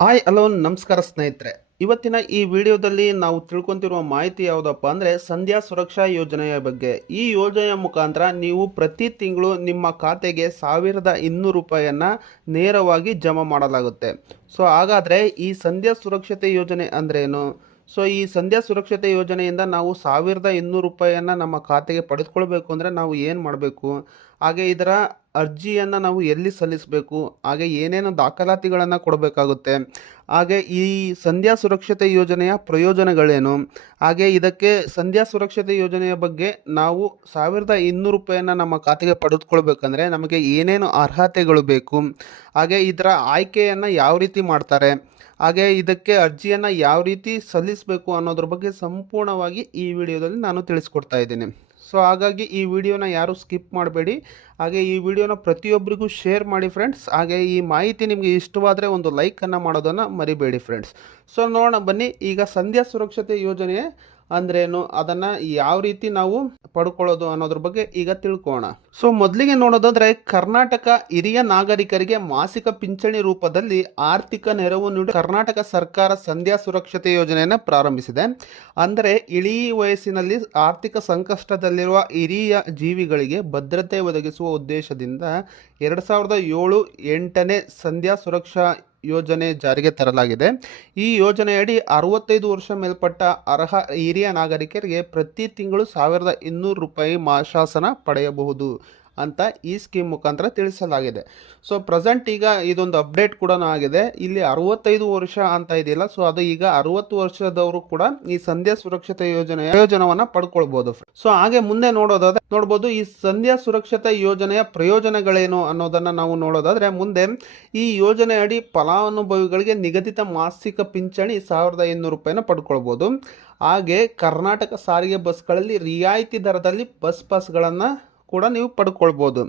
Hi alone ನಮಸ್ಕಾರ ಸ್ನೇಹಿತರೆ. ಇವತ್ತಿನ ಈ ವಿಡಿಯೋದಲ್ಲಿ ನಾವು ತಿಳ್ಕೊಂತಿರುವ ಮಾಹಿತಿ ಯಾವುದಪ್ಪ ಅಂದರೆ ಸಂಧ್ಯಾ ಸುರಕ್ಷಾ ಯೋಜನೆಯ ಬಗ್ಗೆ. ಈ ಯೋಜನೆಯ ಮುಖಾಂತರ ನೀವು ಪ್ರತಿ ತಿಂಗಳು ನಿಮ್ಮ ಖಾತೆಗೆ ಸಾವಿರದ ಇನ್ನೂರು ರೂಪಾಯಿಯನ್ನು ನೇರವಾಗಿ ಜಮಾ ಮಾಡಲಾಗುತ್ತೆ. ಸೊ ಹಾಗಾದರೆ ಈ ಸಂಧ್ಯಾ ಸುರಕ್ಷತೆ ಯೋಜನೆ ಅಂದ್ರೇನು ಸೊ ಈ ಸಂಧ್ಯಾ ಸುರಕ್ಷತೆ ಯೋಜನೆಯಿಂದ ನಾವು ಸಾವಿರದ ಇನ್ನೂರು ರೂಪಾಯಿಯನ್ನು ನಮ್ಮ ಖಾತೆಗೆ ಪಡೆದುಕೊಳ್ಬೇಕು ಅಂದರೆ ನಾವು ಏನು ಮಾಡಬೇಕು? ಹಾಗೆ ಇದರ ಅರ್ಜಿಯನ್ನು ನಾವು ಎಲ್ಲಿ ಸಲ್ಲಿಸಬೇಕು? ಹಾಗೆ ಏನೇನು ದಾಖಲಾತಿಗಳನ್ನು ಕೊಡಬೇಕಾಗುತ್ತೆ? ಹಾಗೆ ಈ ಸಂಧ್ಯಾ ಸುರಕ್ಷತೆ ಯೋಜನೆಯ ಪ್ರಯೋಜನಗಳೇನು? ಹಾಗೆ ಇದಕ್ಕೆ ಸಂಧ್ಯಾ ಸುರಕ್ಷತೆ ಯೋಜನೆಯ ಬಗ್ಗೆ ನಾವು ಸಾವಿರದ ಇನ್ನೂರು ರೂಪಾಯಿಯನ್ನು ನಮ್ಮ ಖಾತೆಗೆ ಪಡೆದುಕೊಳ್ಬೇಕಂದ್ರೆ ನಮಗೆ ಏನೇನು ಅರ್ಹತೆಗಳು ಬೇಕು? ಹಾಗೆ ಇದರ ಆಯ್ಕೆಯನ್ನು ಯಾವ ರೀತಿ ಮಾಡ್ತಾರೆ? ಹಾಗೆ ಇದಕ್ಕೆ ಅರ್ಜಿಯನ್ನು ಯಾವ ರೀತಿ ಸಲ್ಲಿಸಬೇಕು ಅನ್ನೋದ್ರ ಬಗ್ಗೆ ಸಂಪೂರ್ಣವಾಗಿ ಈ ವಿಡಿಯೋದಲ್ಲಿ ನಾನು ತಿಳಿಸ್ಕೊಡ್ತಾ ಇದ್ದೀನಿ. ಸೊ ಹಾಗಾಗಿ ಈ ವಿಡಿಯೋನ ಯಾರು ಸ್ಕಿಪ್ ಮಾಡಬೇಡಿ. ಹಾಗೆ ಈ ವಿಡಿಯೋನ ಪ್ರತಿಯೊಬ್ಬರಿಗೂ ಶೇರ್ ಮಾಡಿ ಫ್ರೆಂಡ್ಸ್ ಹಾಗೆ ಈ ಮಾಹಿತಿ ನಿಮಗೆ ಇಷ್ಟವಾದರೆ ಒಂದು ಲೈಕನ್ನು ಮಾಡೋದನ್ನು ಮರಿಬೇಡಿ ಫ್ರೆಂಡ್ಸ್ ಸೊ ನೋಡೋಣ ಬನ್ನಿ. ಈಗ ಸಂಧ್ಯಾ ಸುರಕ್ಷತೆ ಯೋಜನೆ ಅಂದ್ರೇನು? ಅದನ್ನು ಯಾವ ರೀತಿ ನಾವು ಪಡ್ಕೊಳ್ಳೋದು ಅನ್ನೋದ್ರ ಬಗ್ಗೆ ಈಗ ತಿಳ್ಕೋಣ. ಸೊ ಮೊದಲಿಗೆ ನೋಡೋದಾದ್ರೆ ಕರ್ನಾಟಕ ಹಿರಿಯ ನಾಗರಿಕರಿಗೆ ಮಾಸಿಕ ಪಿಂಚಣಿ ರೂಪದಲ್ಲಿ ಆರ್ಥಿಕ ನೆರವು ನೀಡಿ ಕರ್ನಾಟಕ ಸರ್ಕಾರ ಸಂಧ್ಯಾ ಸುರಕ್ಷತೆ ಯೋಜನೆಯನ್ನು ಪ್ರಾರಂಭಿಸಿದೆ. ಅಂದರೆ ಇಳಿ ವಯಸ್ಸಿನಲ್ಲಿ ಆರ್ಥಿಕ ಸಂಕಷ್ಟದಲ್ಲಿರುವ ಹಿರಿಯ ಜೀವಿಗಳಿಗೆ ಭದ್ರತೆ ಒದಗಿಸುವ ಉದ್ದೇಶದಿಂದ ಎರಡು ಸಾವಿರದ ಏಳು ಎಂಟನೇ ಸಂಧ್ಯಾ ಸುರಕ್ಷಾ ಯೋಜನೆ ಜಾರಿಗೆ ತರಲಾಗಿದೆ. ಈ ಯೋಜನೆಯಡಿ ಅರವತ್ತೈದು ವರ್ಷ ಮೇಲ್ಪಟ್ಟ ಅರ್ಹ ಹಿರಿಯ ನಾಗರಿಕರಿಗೆ ಪ್ರತಿ ತಿಂಗಳು ಸಾವಿರದ ಇನ್ನೂರು ರೂಪಾಯಿ ಮಾಶಾಸನ ಪಡೆಯಬಹುದು. ಅಂತ ಈ ಸ್ಕೀಮ್ ಮುಖಾಂತರ ತಿಳಿಸಲಾಗಿದೆ. ಸೊ ಪ್ರೆಸೆಂಟ್ ಈಗ ಇದೊಂದು ಅಪ್ಡೇಟ್ ಕೂಡ ಆಗಿದೆ. ಇಲ್ಲಿ ಅರವತ್ತೈದು ವರ್ಷ ಅಂತ ಇದೆಯಲ್ಲ ಸೊ ಅದು ಈಗ ಅರವತ್ತು ವರ್ಷದವರು ಕೂಡ ಈ ಸಂಧ್ಯಾ ಸುರಕ್ಷತೆ ಯೋಜನೆಯ ಪ್ರಯೋಜನವನ್ನ ಪಡ್ಕೊಳ್ಬಹುದು ಸೊ ಹಾಗೆ ಮುಂದೆ ನೋಡೋದಾದ್ರೆ, ನೋಡ್ಬೋದು ಈ ಸಂಧ್ಯಾ ಸುರಕ್ಷತೆ ಯೋಜನೆಯ ಪ್ರಯೋಜನಗಳೇನು ಅನ್ನೋದನ್ನ ನಾವು ನೋಡೋದಾದ್ರೆ, ಮುಂದೆ ಈ ಯೋಜನೆ ಅಡಿ ಫಲಾನುಭವಿಗಳಿಗೆ ನಿಗದಿತ ಮಾಸಿಕ ಪಿಂಚಣಿ ಸಾವಿರದ ಐನೂರು ರೂಪಾಯಿನ ಪಡ್ಕೊಳ್ಬೋದು. ಹಾಗೆ ಕರ್ನಾಟಕ ಸಾರಿಗೆ ಬಸ್ಗಳಲ್ಲಿ ರಿಯಾಯಿತಿ ದರದಲ್ಲಿ ಬಸ್ ಪಾಸ್ಗಳನ್ನು ಕೂಡ ನೀವು ಪಡ್ಕೊಳ್ಬೋದು.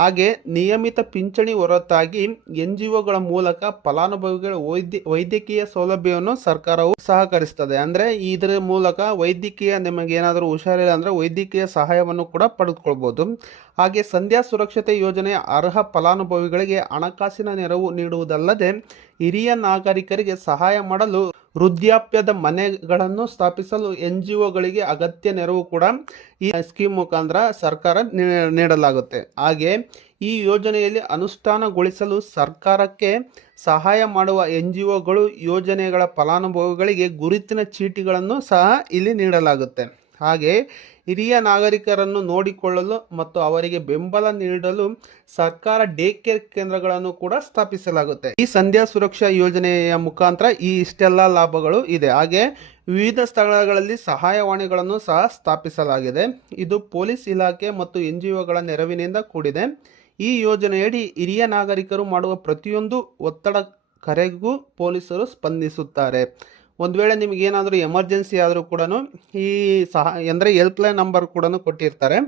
ಹಾಗೆ ನಿಯಮಿತ ಪಿಂಚಣಿ ಹೊರತಾಗಿ ಎನ್ ಜಿ ಒಗಳ ಮೂಲಕ ಫಲಾನುಭವಿಗಳ ವೈದ್ಯ, ವೈದ್ಯಕೀಯ ಸೌಲಭ್ಯವನ್ನು ಸರ್ಕಾರವು ಸಹಕರಿಸ್ತದೆ. ಅಂದರೆ ಇದರ ಮೂಲಕ ವೈದ್ಯಕೀಯ ನಿಮಗೆ ಏನಾದರೂ ಹುಷಾರಿಲ್ಲ ಅಂದರೆ ವೈದ್ಯಕೀಯ ಸಹಾಯವನ್ನು ಕೂಡ ಪಡೆದುಕೊಳ್ಬೋದು. ಹಾಗೆ ಸಂಧ್ಯಾ ಸುರಕ್ಷತೆ ಯೋಜನೆಯ ಅರ್ಹ ಫಲಾನುಭವಿಗಳಿಗೆ ಹಣಕಾಸಿನ ನೆರವು ನೀಡುವುದಲ್ಲದೆ ಹಿರಿಯ ನಾಗರಿಕರಿಗೆ ಸಹಾಯ ಮಾಡಲು ವೃದ್ಧಾಪ್ಯದ ಮನೆಗಳನ್ನು ಸ್ಥಾಪಿಸಲು ಎನ್ ಜಿ ಒಗಳಿಗೆ ಅಗತ್ಯ ನೆರವು ಕೂಡ ಈ ಸ್ಕೀಮ್ ಮುಖಾಂತರ ಸರ್ಕಾರ ನೀಡಲಾಗುತ್ತೆ. ಹಾಗೆ ಈ ಯೋಜನೆಯಲ್ಲಿ ಅನುಷ್ಠಾನಗೊಳಿಸಲು ಸರ್ಕಾರಕ್ಕೆ ಸಹಾಯ ಮಾಡುವ ಎನ್ ಜಿ ಒಗಳು ಯೋಜನೆಗಳ ಫಲಾನುಭವಿಗಳಿಗೆ ಗುರುತಿನ ಚೀಟಿಗಳನ್ನು ಸಹ ಇಲ್ಲಿ ನೀಡಲಾಗುತ್ತೆ. ಹಾಗೆ ಹಿರಿಯ ನಾಗರಿಕರನ್ನು ನೋಡಿಕೊಳ್ಳಲು ಮತ್ತು ಅವರಿಗೆ ಬೆಂಬಲ ನೀಡಲು ಸರ್ಕಾರ ಡೇ ಕೇರ್ ಕೇಂದ್ರಗಳನ್ನು ಕೂಡ ಸ್ಥಾಪಿಸಲಾಗುತ್ತೆ. ಈ ಸಂಧ್ಯಾ ಸುರಕ್ಷಾ ಯೋಜನೆಯ ಮುಖಾಂತರ ಈ ಇಷ್ಟೆಲ್ಲ ಲಾಭಗಳು ಇದೆ. ಹಾಗೆ ವಿವಿಧ ಸ್ಥಳಗಳಲ್ಲಿ ಸಹಾಯವಾಣಿಗಳನ್ನು ಸಹ ಸ್ಥಾಪಿಸಲಾಗಿದೆ. ಇದು ಪೊಲೀಸ್ ಇಲಾಖೆ ಮತ್ತು ಎನ್ ಜಿ ಒಗಳ ನೆರವಿನಿಂದ ಕೂಡಿದೆ. ಈ ಯೋಜನೆಯಡಿ ಹಿರಿಯ ನಾಗರಿಕರು ಮಾಡುವ ಪ್ರತಿಯೊಂದು ಒತ್ತಡ ಕರೆಗೂ ಪೊಲೀಸರು ಸ್ಪಂದಿಸುತ್ತಾರೆ. ಒಂದು ವೇಳೆ ನಿಮಗೇನಾದರೂ ಎಮರ್ಜೆನ್ಸಿ ಆದರೂ ಕೂಡ ಈ ಸಹ, ಅಂದರೆ ಹೆಲ್ಪ್ಲೈನ್ ನಂಬರ್ ಕೂಡ ಕೊಟ್ಟಿರ್ತಾರೆ.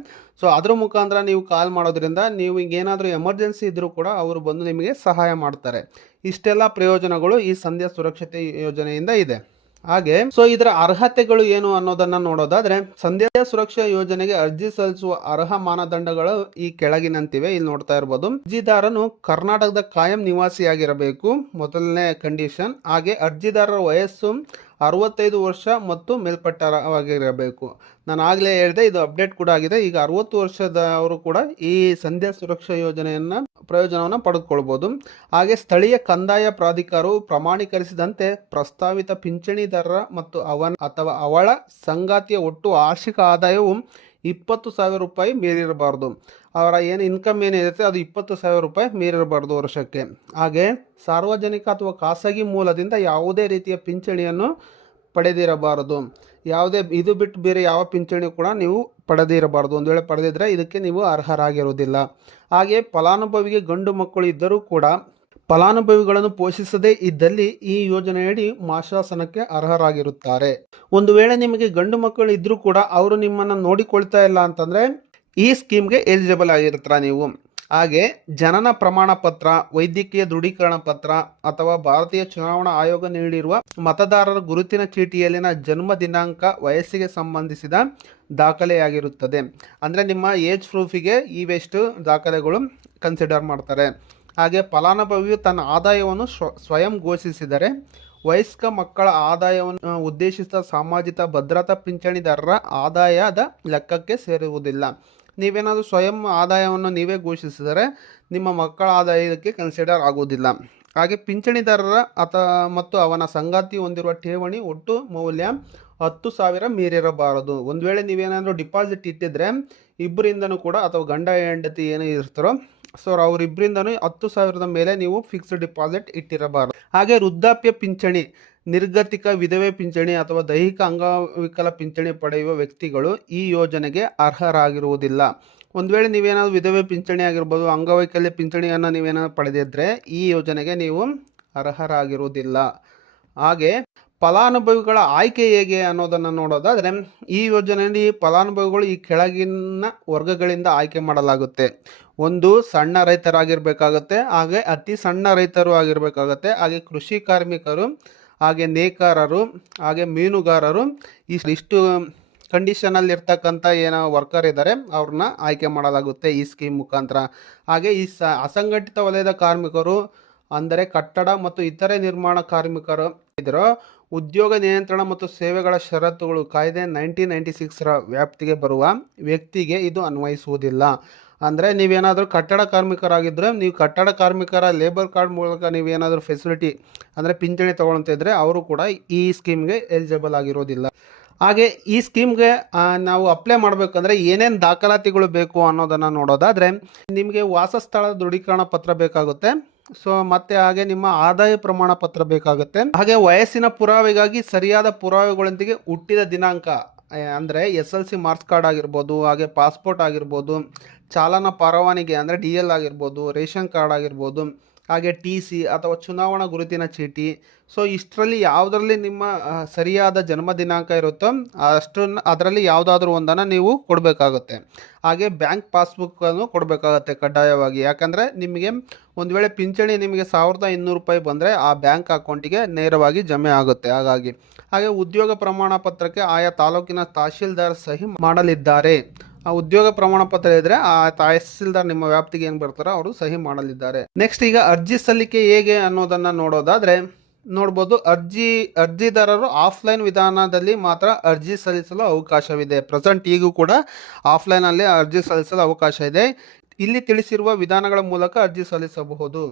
ಸೊ ಅದ್ರ ಮುಖಾಂತರ ನೀವು ಕಾಲ್ ಮಾಡೋದ್ರಿಂದ ನೀವು ಏನಾದರೂ ಎಮರ್ಜೆನ್ಸಿ ಇದ್ದರೂ ಕೂಡ ಅವರು ಬಂದು ನಿಮಗೆ ಸಹಾಯ ಮಾಡ್ತಾರೆ. ಇಷ್ಟೆಲ್ಲ ಪ್ರಯೋಜನಗಳು ಈ ಸಂಧ್ಯಾ ಸುರಕ್ಷತೆ ಯೋಜನೆಯಿಂದ ಇದೆ. ಹಾಗೆ ಸೊ ಇದರ ಅರ್ಹತೆಗಳು ಏನು ಅನ್ನೋದನ್ನ ನೋಡೋದಾದ್ರೆ, ಸಂಧ್ಯಾ ಸುರಕ್ಷಾ ಯೋಜನೆಗೆ ಅರ್ಜಿ ಸಲ್ಲಿಸುವ ಅರ್ಹ ಮಾನದಂಡಗಳು ಈ ಕೆಳಗಿನಂತಿವೆ. ಇಲ್ಲಿ ನೋಡ್ತಾ ಇರ್ಬೋದು. ಅರ್ಜಿದಾರನು ಕರ್ನಾಟಕದ ಕಾಯಂ ನಿವಾಸಿಯಾಗಿರಬೇಕು. ಮೊದಲನೇ ಕಂಡೀಷನ್ ಹಾಗೆ ಅರ್ಜಿದಾರರ ವಯಸ್ಸು ಅರವತ್ತೈದು ವರ್ಷ ಮತ್ತು ಮೇಲ್ಪಟ್ಟವಾಗಿರಬೇಕು ನಾನು ಆಗಲೇ ಹೇಳಿದೆ, ಇದು ಅಪ್ಡೇಟ್ ಕೂಡ ಆಗಿದೆ. ಈಗ ಅರವತ್ತು ವರ್ಷದವರು ಕೂಡ ಈ ಸಂಧ್ಯಾ ಸುರಕ್ಷಾ ಯೋಜನೆಯನ್ನು, ಪ್ರಯೋಜನವನ್ನು ಪಡೆದುಕೊಳ್ಬೋದು. ಹಾಗೆ ಸ್ಥಳೀಯ ಕಂದಾಯ ಪ್ರಾಧಿಕಾರವು ಪ್ರಮಾಣೀಕರಿಸಿದಂತೆ ಪ್ರಸ್ತಾವಿತ ಪಿಂಚಣಿದಾರರ ಮತ್ತು ಅವನ ಅಥವಾ ಅವಳ ಸಂಗಾತಿಯ ಒಟ್ಟು ವಾರ್ಷಿಕ ಆದಾಯವು ಇಪ್ಪತ್ತು ಸಾವಿರ ರೂಪಾಯಿ ಮೀರಿರಬಾರ್ದು. ಅವರ ಏನು ಇನ್ಕಮ್ ಏನಿರುತ್ತೆ ಅದು ಇಪ್ಪತ್ತು ಸಾವಿರ ರೂಪಾಯಿ ಮೀರಿರಬಾರ್ದು ವರ್ಷಕ್ಕೆ. ಹಾಗೆ ಸಾರ್ವಜನಿಕ ಅಥವಾ ಖಾಸಗಿ ಮೂಲದಿಂದ ಯಾವುದೇ ರೀತಿಯ ಪಿಂಚಣಿಯನ್ನು ಪಡೆದಿರಬಾರದು. ಯಾವುದೇ ಇದು ಬಿಟ್ಟು ಬೇರೆ ಯಾವ ಪಿಂಚಣಿ ಕೂಡ ನೀವು ಪಡೆದಿರಬಾರ್ದು. ಒಂದು ವೇಳೆ ಪಡೆದಿದ್ರೆ ಇದಕ್ಕೆ ನೀವು ಅರ್ಹರಾಗಿರುವುದಿಲ್ಲ. ಹಾಗೆ ಫಲಾನುಭವಿಗೆ ಗಂಡು ಮಕ್ಕಳು ಇದ್ದರೂ ಕೂಡ ಫಲಾನುಭವಿಗಳನ್ನು ಪೋಷಿಸದೇ ಇದ್ದಲ್ಲಿ ಈ ಯೋಜನೆಯಡಿ ಮಾಶಾಸನಕ್ಕೆ ಅರ್ಹರಾಗಿರುತ್ತಾರೆ. ಒಂದು ವೇಳೆ ನಿಮಗೆ ಗಂಡು ಮಕ್ಕಳು ಇದ್ರೂ ಕೂಡ ಅವರು ನಿಮ್ಮನ್ನು ನೋಡಿಕೊಳ್ತಾ ಇಲ್ಲ ಅಂತಂದ್ರೆ ಈ ಸ್ಕೀಮ್ಗೆ ಎಲಿಜಿಬಲ್ ಆಗಿರ್ತೀರ ನೀವು? ಹಾಗೆ ಜನನ ಪ್ರಮಾಣ ಪತ್ರ, ವೈದ್ಯಕೀಯ ದೃಢೀಕರಣ ಪತ್ರ ಅಥವಾ ಭಾರತೀಯ ಚುನಾವಣಾ ಆಯೋಗ ನೀಡಿರುವ ಮತದಾರರ ಗುರುತಿನ ಚೀಟಿಯಲ್ಲಿನ ಜನ್ಮ ದಿನಾಂಕ ವಯಸ್ಸಿಗೆ ಸಂಬಂಧಿಸಿದ ದಾಖಲೆಯಾಗಿರುತ್ತದೆ. ಅಂದರೆ ನಿಮ್ಮ ಏಜ್ ಪ್ರೂಫಿಗೆ ಇವೆಷ್ಟು ದಾಖಲೆಗಳು ಕನ್ಸಿಡರ್ ಮಾಡ್ತಾರೆ. ಹಾಗೆ ಫಲಾನುಭವಿಯು ತನ್ನ ಆದಾಯವನ್ನು ಸ್ವ- ಸ್ವಯಂ ಘೋಷಿಸಿದರೆ ವಯಸ್ಕ ಮಕ್ಕಳ ಆದಾಯವನ್ನು ಉದ್ದೇಶಿಸಿದ ಸಾಮಾಜಿಕ ಭದ್ರತಾ ಪಿಂಚಣಿದಾರರ ಆದಾಯದ ಲೆಕ್ಕಕ್ಕೆ ಸೇರುವುದಿಲ್ಲ. ನೀವೇನಾದರೂ ಸ್ವಯಂ ಆದಾಯವನ್ನು ನೀವೇ ಘೋಷಿಸಿದರೆ ನಿಮ್ಮ ಮಕ್ಕಳ ಆದಾಯಕ್ಕೆ ಕನ್ಸಿಡರ್ ಆಗುವುದಿಲ್ಲ. ಹಾಗೆ ಪಿಂಚಣಿದಾರರ ಅಥ ಮತ್ತು ಅವನ ಸಂಗಾತಿ ಹೊಂದಿರುವ ಠೇವಣಿ ಒಟ್ಟು ಮೌಲ್ಯ ಹತ್ತು ಸಾವಿರ ಮೀರಿರಬಾರದು. ಒಂದು ವೇಳೆ ನೀವೇನಾದರೂ ಡಿಪಾಸಿಟ್ ಇಟ್ಟಿದ್ದರೆ ಇಬ್ಬರಿಂದನೂ ಕೂಡ ಅಥವಾ ಗಂಡ ಹೆಂಡತಿ ಏನೇ ಇರ್ತಾರೋ ಸೊ ಅವರಿಬ್ಬರಿಂದನೂ ಹತ್ತು ಸಾವಿರದ ಮೇಲೆ ನೀವು ಫಿಕ್ಸ್ಡ್ ಡಿಪಾಸಿಟ್ ಇಟ್ಟಿರಬಾರದು. ಹಾಗೆ ವೃದ್ಧಾಪ್ಯ ಪಿಂಚಣಿ, ನಿರ್ಗತಿಕ ವಿಧವೆ ಪಿಂಚಣಿ ಅಥವಾ ದೈಹಿಕ ಅಂಗವಿಕಲ ಪಿಂಚಣಿ ಪಡೆಯುವ ವ್ಯಕ್ತಿಗಳು ಈ ಯೋಜನೆಗೆ ಅರ್ಹರಾಗಿರುವುದಿಲ್ಲ. ಒಂದು ವೇಳೆ ನೀವೇನಾದರೂ ವಿಧವೆ ಪಿಂಚಣಿ ಆಗಿರ್ಬೋದು, ಅಂಗವೈಕಲ್ಯ ಪಿಂಚಣಿಯನ್ನು ನೀವೇನಾದ್ರು ಪಡೆದಿದ್ದರೆ ಈ ಯೋಜನೆಗೆ ನೀವು ಅರ್ಹರಾಗಿರುವುದಿಲ್ಲ. ಹಾಗೆ ಫಲಾನುಭವಿಗಳ ಆಯ್ಕೆ ಹೇಗೆ ಅನ್ನೋದನ್ನು ನೋಡೋದಾದರೆ, ಈ ಯೋಜನೆಯಲ್ಲಿ ಫಲಾನುಭವಿಗಳು ಈ ಕೆಳಗಿನ ವರ್ಗಗಳಿಂದ ಆಯ್ಕೆ ಮಾಡಲಾಗುತ್ತೆ. ಒಂದು, ಸಣ್ಣ ರೈತರಾಗಿರಬೇಕಾಗತ್ತೆ, ಹಾಗೆ ಅತಿ ಸಣ್ಣ ರೈತರು ಆಗಿರಬೇಕಾಗತ್ತೆ, ಹಾಗೆ ಕೃಷಿ ಕಾರ್ಮಿಕರು, ಹಾಗೆ ನೇಕಾರರು, ಹಾಗೆ ಮೀನುಗಾರರು ಇಷ್ಟು ಕಂಡೀಷನಲ್ಲಿ ಇರ್ತಕ್ಕಂಥ ಏನೋ ವರ್ಕರ್ ಇದ್ದಾರೆ, ಅವ್ರನ್ನ ಆಯ್ಕೆ ಮಾಡಲಾಗುತ್ತೆ ಈ ಸ್ಕೀಮ್ ಮುಖಾಂತರ. ಹಾಗೆ ಈ ಸ ಅಸಂಘಟಿತ ವಲಯದ ಕಾರ್ಮಿಕರು, ಅಂದರೆ ಕಟ್ಟಡ ಮತ್ತು ಇತರೆ ನಿರ್ಮಾಣ ಕಾರ್ಮಿಕರು ಇದ್ರೋ ಉದ್ಯೋಗ ನಿಯಂತ್ರಣ ಮತ್ತು ಸೇವೆಗಳ ಷರತ್ತುಗಳು ಕಾಯ್ದೆ ನೈನ್ಟೀನ್ ನೈಂಟಿ ಸಿಕ್ಸ್ರ ವ್ಯಾಪ್ತಿಗೆ ಬರುವ ವ್ಯಕ್ತಿಗೆ ಇದು ಅನ್ವಯಿಸುವುದಿಲ್ಲ. ಅಂದರೆ ನೀವೇನಾದರೂ ಕಟ್ಟಡ ಕಾರ್ಮಿಕರಾಗಿದ್ದರೆ ನೀವು ಕಟ್ಟಡ ಕಾರ್ಮಿಕರ ಲೇಬರ್ ಕಾರ್ಡ್ ಮೂಲಕ ನೀವೇನಾದರೂ ಫೆಸಿಲಿಟಿ ಅಂದರೆ ಪಿಂಚಣಿ ತೊಗೊಳ್ತಿದ್ರೆ ಅವರು ಕೂಡ ಈ ಸ್ಕೀಮ್ಗೆ ಎಲಿಜಿಬಲ್ ಆಗಿರೋದಿಲ್ಲ. ಹಾಗೆ ಈ ಸ್ಕೀಮ್ಗೆ ನಾವು ಅಪ್ಲೈ ಮಾಡಬೇಕಂದ್ರೆ ಏನೇನು ದಾಖಲಾತಿಗಳು ಬೇಕು ಅನ್ನೋದನ್ನು ನೋಡೋದಾದರೆ ನಿಮಗೆ ವಾಸಸ್ಥಳ ದೃಢೀಕರಣ ಪತ್ರ ಬೇಕಾಗುತ್ತೆ. ಸೊ ಮತ್ತೆ ಹಾಗೆ ನಿಮ್ಮ ಆದಾಯ ಪ್ರಮಾಣ ಪತ್ರ ಬೇಕಾಗುತ್ತೆ. ಹಾಗೆ ವಯಸ್ಸಿನ ಪುರಾವೆಗಾಗಿ ಸರಿಯಾದ ಪುರಾವೆಗಳೊಂದಿಗೆ ಹುಟ್ಟಿದ ದಿನಾಂಕ ಅಂದರೆ S L C marks card ಆಗಿರ್ಬೋದು, ಹಾಗೆ ಪಾಸ್ಪೋರ್ಟ್ ಆಗಿರ್ಬೋದು, ಚಾಲನಾ ಪರವಾನಿಗೆ, ಅಂದರೆ ಡಿ ಎಲ್ ಆಗಿರ್ಬೋದು, ರೇಷನ್ ಕಾರ್ಡ್ ಆಗಿರ್ಬೋದು ಹಾಗೆ ಟಿ ಸಿ ಅಥವಾ ಚುನಾವಣಾ ಗುರುತಿನ ಚೀಟಿ. ಸೊ ಇಷ್ಟರಲ್ಲಿ ಯಾವುದರಲ್ಲಿ ನಿಮ್ಮ ಸರಿಯಾದ ಜನ್ಮ ದಿನಾಂಕ ಇರುತ್ತೋ, ಅಷ್ಟನ್ನು, ಅದರಲ್ಲಿ ಯಾವುದಾದ್ರೂ ಒಂದನ್ನು ನೀವು ಕೊಡಬೇಕಾಗುತ್ತೆ. ಹಾಗೆ ಬ್ಯಾಂಕ್ ಪಾಸ್ಬುಕ್ಕನ್ನು ಕೊಡಬೇಕಾಗತ್ತೆ ಕಡ್ಡಾಯವಾಗಿ. ಯಾಕಂದರೆ ನಿಮಗೆ ಒಂದು ವೇಳೆ ಪಿಂಚಣಿ ನಿಮಗೆ ಸಾವಿರದ ಇನ್ನೂರು ರೂಪಾಯಿ ಬಂದರೆ ಆ ಬ್ಯಾಂಕ್ ಅಕೌಂಟಿಗೆ ನೇರವಾಗಿ ಜಮೆ ಆಗುತ್ತೆ. ಹಾಗಾಗಿ, ಹಾಗೆ ಉದ್ಯೋಗ ಪ್ರಮಾಣ ಪತ್ರಕ್ಕೆ ಆಯಾ ತಾಲೂಕಿನ ತಹಶೀಲ್ದಾರ್ ಸಹಿ ಮಾಡಲಿದ್ದಾರೆ. ಆ ಉದ್ಯೋಗ ಪ್ರಮಾಣ ಪತ್ರ ಇದ್ರೆ ಆ ತಹಸೀಲ್ದಾರ್ ನಿಮ್ಮ ವ್ಯಾಪ್ತಿಗೆ ಏನು ಬರ್ತಾರೋ ಅವರು ಸಹಿ ಮಾಡಲಿದ್ದಾರೆ. ನೆಕ್ಸ್ಟ್ ಈಗ ಅರ್ಜಿ ಸಲ್ಲಿಕೆ ಹೇಗೆ ಅನ್ನೋದನ್ನ ನೋಡೋದಾದ್ರೆ ನೋಡ್ಬೋದು ಅರ್ಜಿ, ಅರ್ಜಿದಾರರು ಆಫ್ಲೈನ್ ವಿಧಾನದಲ್ಲಿ ಮಾತ್ರ ಅರ್ಜಿ ಸಲ್ಲಿಸಲು ಅವಕಾಶವಿದೆ. ಪ್ರೆಸೆಂಟ್ ಈಗೂ ಕೂಡ ಆಫ್ಲೈನಲ್ಲಿ ಅರ್ಜಿ ಸಲ್ಲಿಸಲು ಅವಕಾಶ ಇದೆ. ಇಲ್ಲಿ ತಿಳಿಸಿರುವ ವಿಧಾನಗಳ ಮೂಲಕ ಅರ್ಜಿ ಸಲ್ಲಿಸಬಹುದು.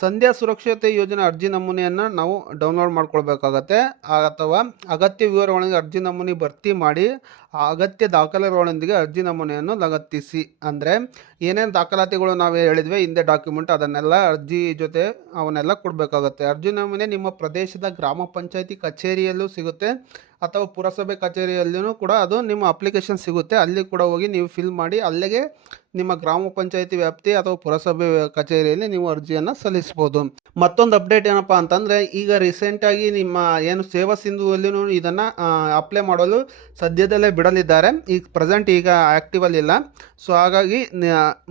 ಸಂಧ್ಯಾ ಸುರಕ್ಷತೆ ಯೋಜನೆ ಅರ್ಜಿ ನಮೂನೆಯನ್ನು ನಾವು ಡೌನ್ಲೋಡ್ ಮಾಡ್ಕೊಳ್ಬೇಕಾಗತ್ತೆ. ಅಥವಾ ಅಗತ್ಯ ವಿವರಗಳಿಗೆ ಅರ್ಜಿ ನಮೂನೆ ಭರ್ತಿ ಮಾಡಿ ಅಗತ್ಯ ದಾಖಲೆಗಳೊಂದಿಗೆ ಅರ್ಜಿ ನಮೂನೆಯನ್ನು ಲಗತ್ತಿಸಿ. ಅಂದರೆ ಏನೇನು ದಾಖಲಾತಿಗಳು ನಾವು ಹೇಳಿದ್ವಿ, ಹಿಂದೆ ಡಾಕ್ಯುಮೆಂಟ್ ಅದನ್ನೆಲ್ಲ ಅರ್ಜಿ ಜೊತೆ ಅವನ್ನೆಲ್ಲ ಕೊಡಬೇಕಾಗುತ್ತೆ. ಅರ್ಜಿ ನಮೂನೆ ನಿಮ್ಮ ಪ್ರದೇಶದ ಗ್ರಾಮ ಪಂಚಾಯತಿ ಕಚೇರಿಯಲ್ಲೂ ಸಿಗುತ್ತೆ, ಅಥವಾ ಪುರಸಭೆ ಕಚೇರಿಯಲ್ಲೂ ಕೂಡ ಅದು ನಿಮ್ಮ ಅಪ್ಲಿಕೇಶನ್ ಸಿಗುತ್ತೆ. ಅಲ್ಲಿ ಕೂಡ ಹೋಗಿ ನೀವು ಫಿಲ್ ಮಾಡಿ ಅಲ್ಲಿಗೆ ನಿಮ್ಮ ಗ್ರಾಮ ಪಂಚಾಯತಿ ವ್ಯಾಪ್ತಿ ಅಥವಾ ಪುರಸಭೆ ಕಚೇರಿಯಲ್ಲಿ ನೀವು ಅರ್ಜಿಯನ್ನು ಸಲ್ಲಿಸ್ಬೋದು. ಮತ್ತೊಂದು ಅಪ್ಡೇಟ್ ಏನಪ್ಪ ಅಂತಂದರೆ, ಈಗ ರೀಸೆಂಟಾಗಿ ನಿಮ್ಮ ಏನು ಸೇವಾ ಸಿಂಧುವಲ್ಲಿನೂ ಇದನ್ನು ಅಪ್ಲೈ ಮಾಡಲು ಸದ್ಯದಲ್ಲೇ ಬಿಡಲಿದ್ದಾರೆ. ಈಗ ಪ್ರೆಸೆಂಟ್ ಈಗ ಆ್ಯಕ್ಟಿವಲ್ಲಿಲ್ಲ ಸೊ ಹಾಗಾಗಿ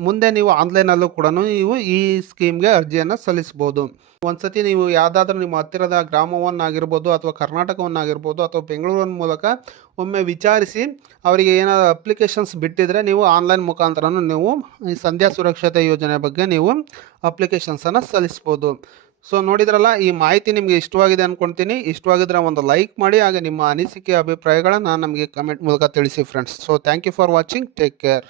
ಮುಂದೆ ನೀವು ಆನ್ಲೈನಲ್ಲೂ ಕೂಡ ನೀವು ಈ ಸ್ಕೀಮ್ಗೆ ಅರ್ಜಿಯನ್ನು ಸಲ್ಲಿಸ್ಬೋದು ಒಂದ್ಸತಿ ನೀವು ಯಾವುದಾದ್ರೂ ನಿಮ್ಮ ಹತ್ತಿರದ ಗ್ರಾಮವನ್ನಾಗಿರ್ಬೋದು ಅಥವಾ ಕರ್ನಾಟಕವನ್ನಾಗಿರ್ಬೋದು ಅಥವಾ ಬೆಂಗಳೂರಿನ ಮೂಲಕ ಒಮ್ಮೆ ವಿಚಾರಿಸಿ ಅವರಿಗೆ ಏನಾದರೂ ಅಪ್ಲಿಕೇಶನ್ಸ್ ಬಿಟ್ಟಿದ್ರೆ ನೀವು ಆನ್ಲೈನ್ ಮುಖಾಂತರನೂ ನೀವು ಈ ಸಂಧ್ಯಾ ಸುರಕ್ಷತೆ ಯೋಜನೆ ಬಗ್ಗೆ ನೀವು ಅಪ್ಲಿಕೇಶನ್ಸನ್ನು ಸಲ್ಲಿಸ್ಬೋದು ಸೊ ನೋಡಿದ್ರಲ್ಲ, ಈ ಮಾಹಿತಿ ನಿಮಗೆ ಇಷ್ಟವಾಗಿದೆ ಅಂದ್ಕೊಳ್ತೀನಿ ಇಷ್ಟವಾಗಿದ್ರೆ ಒಂದು ಲೈಕ್ ಮಾಡಿ, ಹಾಗೆ ನಿಮ್ಮ ಅನಿಸಿಕೆ, ಅಭಿಪ್ರಾಯಗಳನ್ನು ನಮಗೆ ಕಮೆಂಟ್ ಮೂಲಕ ತಿಳಿಸಿ friends so thank you for watching take care